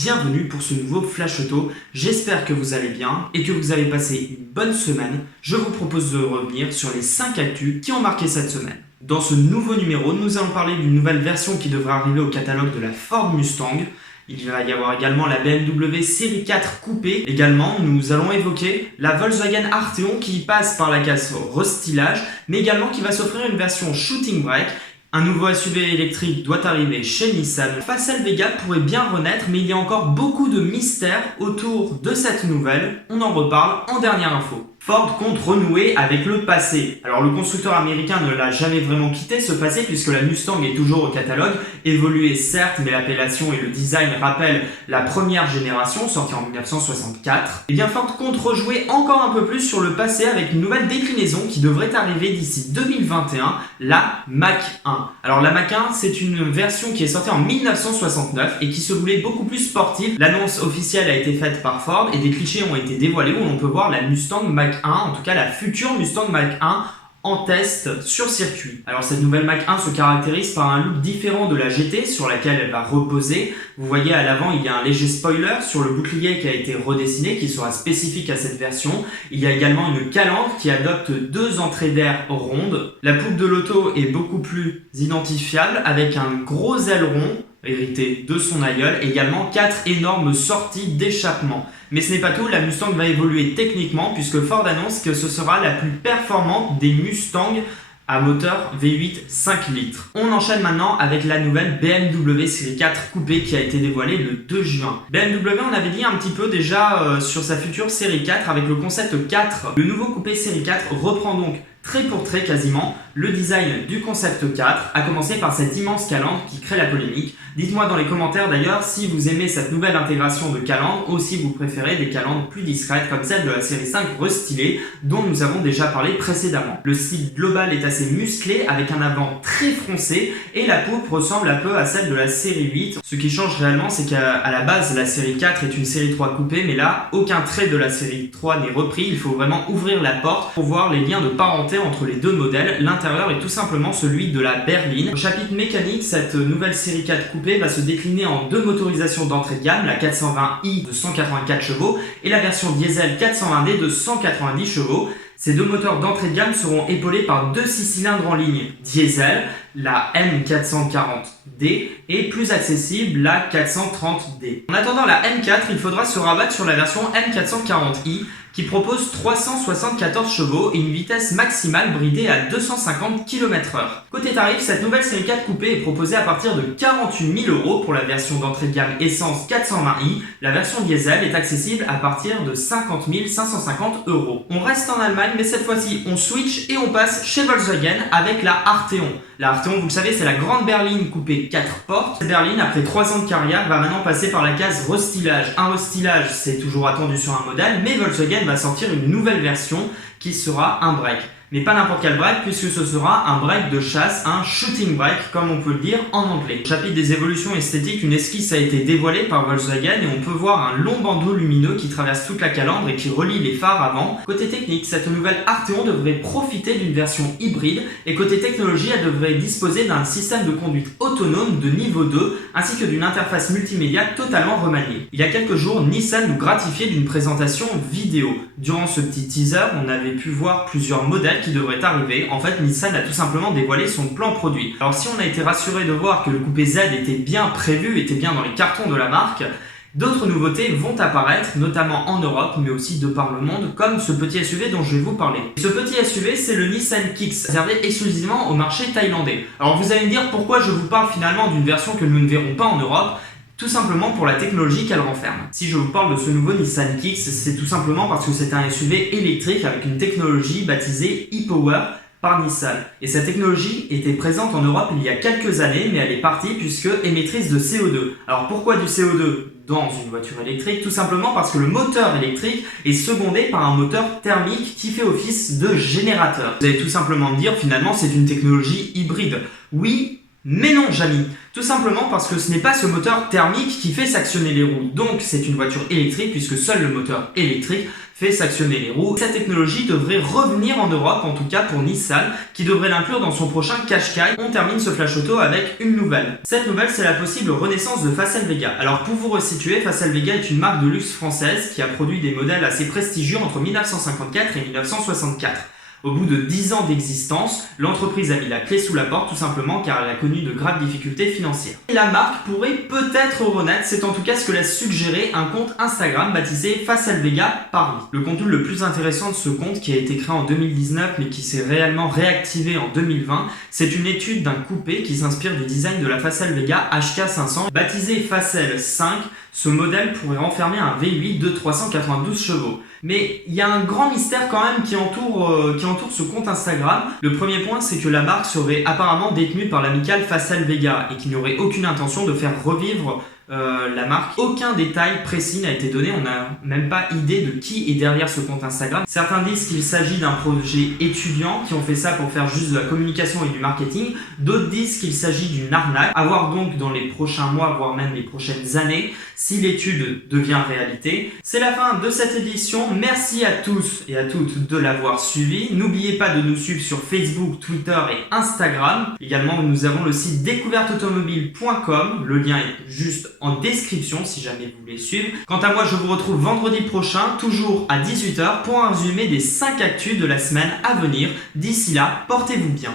bienvenue pour ce nouveau Flash Auto. J'espère que vous allez bien et que vous avez passé une bonne semaine. Je vous propose de revenir sur les 5 actus qui ont marqué cette semaine. Dans ce nouveau numéro, nous allons parler d'une nouvelle version qui devrait arriver au catalogue de la Ford Mustang. Il va y avoir également la BMW Série 4 Coupé. Également, nous allons évoquer la Volkswagen Arteon qui passe par la case restylage, mais également qui va s'offrir une version Shooting Brake. Un nouveau SUV électrique doit arriver chez Nissan. Facel Vega pourrait bien renaître, mais il y a encore beaucoup de mystères autour de cette nouvelle. On en reparle en dernière info. Ford compte renouer avec le passé. Alors le constructeur américain ne l'a jamais vraiment quitté ce passé puisque la Mustang est toujours au catalogue, évoluée certes, mais l'appellation et le design rappellent la première génération sortie en 1964. Et bien Ford compte rejouer encore un peu plus sur le passé avec une nouvelle déclinaison qui devrait arriver d'ici 2021, la Mach 1. Alors la Mach 1 c'est une version qui est sortie en 1969 et qui se voulait beaucoup plus sportive. L'annonce officielle a été faite par Ford et des clichés ont été dévoilés où on peut voir la Mustang Mach 1, en tout cas la future Mustang Mach 1 en test sur circuit. Alors cette nouvelle Mach 1 se caractérise par un look différent de la GT sur laquelle elle va reposer. Vous voyez à l'avant il y a un léger spoiler sur le bouclier qui a été redessiné qui sera spécifique à cette version. Il y a également une calandre qui adopte 2 entrées d'air rondes. La poupe de l'auto est beaucoup plus identifiable avec un gros aileron hérité de son aïeul, également 4 énormes sorties d'échappement. Mais ce n'est pas tout, la Mustang va évoluer techniquement puisque Ford annonce que ce sera la plus performante des Mustangs à moteur V8 5 litres. On enchaîne maintenant avec la nouvelle BMW Série 4 Coupé qui a été dévoilée le 2 juin. BMW, on avait dit un petit peu déjà sur sa future Série 4 avec le concept 4. Le nouveau Coupé Série 4 reprend donc trait pour trait quasiment le design du concept 4, à commencer par cette immense calandre qui crée la polémique. Dites-moi dans les commentaires d'ailleurs si vous aimez cette nouvelle intégration de calandre ou si vous préférez des calandres plus discrètes comme celle de la série 5 restylée dont nous avons déjà parlé précédemment. Le style global est assez musclé avec un avant très froncé et la poupe ressemble un peu à celle de la série 8. Ce qui change réellement c'est qu'à la base la série 4 est une série 3 coupée mais là aucun trait de la série 3 n'est repris. Il faut vraiment ouvrir la porte pour voir les liens de parenté entre les deux modèles. L'intérieur est tout simplement celui de la berline. Au chapitre mécanique, cette nouvelle série 4 coupée va se décliner en 2 motorisations d'entrée de gamme, la 420i de 184 chevaux et la version diesel 420D de 190 chevaux. Ces 2 moteurs d'entrée de gamme seront épaulés par 2 6 cylindres en ligne diesel, la M440D et plus accessible la 430D. En attendant la M4, il faudra se rabattre sur la version M440i qui propose 374 chevaux et une vitesse maximale bridée à 250 km/h. Côté tarif, cette nouvelle série 4 coupée est proposée à partir de 48 000 € pour la version d'entrée de gamme essence 420i. La version diesel est accessible à partir de 50 550 €. On reste en Allemagne, mais cette fois-ci on switch et on passe chez Volkswagen avec la Arteon. La Arteon, vous le savez, c'est la grande berline coupée 4 portes. Cette berline, après 3 ans de carrière, va maintenant passer par la case restylage. Un restylage, c'est toujours attendu sur un modèle, mais Volkswagen va sortir une nouvelle version qui sera un break. Mais pas n'importe quel break puisque ce sera un break de chasse, un shooting break comme on peut le dire en anglais. Au chapitre des évolutions esthétiques, une esquisse a été dévoilée par Volkswagen et on peut voir un long bandeau lumineux qui traverse toute la calandre et qui relie les phares avant. Côté technique, cette nouvelle Arteon devrait profiter d'une version hybride et côté technologie, elle devrait disposer d'un système de conduite autonome de niveau 2 ainsi que d'une interface multimédia totalement remaniée. Il y a quelques jours, Nissan nous gratifiait d'une présentation vidéo. Durant ce petit teaser, on avait pu voir plusieurs modèles qui devrait arriver. En fait, Nissan a tout simplement dévoilé son plan produit. Alors si on a été rassuré de voir que le coupé Z était bien prévu, était bien dans les cartons de la marque, d'autres nouveautés vont apparaître, notamment en Europe, mais aussi de par le monde, comme ce petit SUV dont je vais vous parler. Ce petit SUV, c'est le Nissan Kicks, réservé exclusivement au marché thaïlandais. Alors vous allez me dire pourquoi je vous parle finalement d'une version que nous ne verrons pas en Europe. Tout simplement pour la technologie qu'elle renferme. Si je vous parle de ce nouveau Nissan Kicks, c'est tout simplement parce que c'est un SUV électrique avec une technologie baptisée e-Power par Nissan. Et cette technologie était présente en Europe il y a quelques années, mais elle est partie puisque émettrice de CO2. Alors pourquoi du CO2 dans une voiture électrique? Tout simplement parce que le moteur électrique est secondé par un moteur thermique qui fait office de générateur. Vous allez tout simplement me dire finalement c'est une technologie hybride. Oui, mais non, Jamy. Tout simplement parce que ce n'est pas ce moteur thermique qui fait s'actionner les roues. Donc c'est une voiture électrique puisque seul le moteur électrique fait s'actionner les roues. Cette technologie devrait revenir en Europe, en tout cas pour Nissan, qui devrait l'inclure dans son prochain Qashqai. On termine ce flash auto avec une nouvelle. Cette nouvelle, c'est la possible renaissance de Facel Vega. Alors pour vous resituer, Facel Vega est une marque de luxe française qui a produit des modèles assez prestigieux entre 1954 et 1964. Au bout de 10 ans d'existence, l'entreprise a mis la clé sous la porte tout simplement car elle a connu de graves difficultés financières. Et la marque pourrait peut-être renaître, c'est en tout cas ce que laisse suggérer un compte Instagram baptisé Facel Vega Paris. Le contenu le plus intéressant de ce compte, qui a été créé en 2019 mais qui s'est réellement réactivé en 2020, c'est une étude d'un coupé qui s'inspire du design de la Facel Vega HK500. Baptisé Facel 5, ce modèle pourrait renfermer un V8 de 392 chevaux. Mais il y a un grand mystère quand même qui entoure ce compte Instagram. Le premier point, c'est que la marque serait apparemment détenue par l'amicale Facel Vega et qu'il n'y aurait aucune intention de faire revivre la marque. Aucun détail précis n'a été donné, on n'a même pas idée de qui est derrière ce compte Instagram. Certains disent qu'il s'agit d'un projet étudiant qui ont fait ça pour faire juste de la communication et du marketing. D'autres disent qu'il s'agit d'une arnaque. À voir donc dans les prochains mois, voire même les prochaines années, si l'étude devient réalité. C'est la fin de cette édition. Merci à tous et à toutes de l'avoir suivi. N'oubliez pas de nous suivre sur Facebook, Twitter et Instagram. Également, nous avons le site découverteautomobile.com. Le lien est juste en description si jamais vous voulez suivre. Quant à moi, je vous retrouve vendredi prochain, toujours à 18 h, pour un résumé des 5 actus de la semaine à venir. D'ici là, portez-vous bien.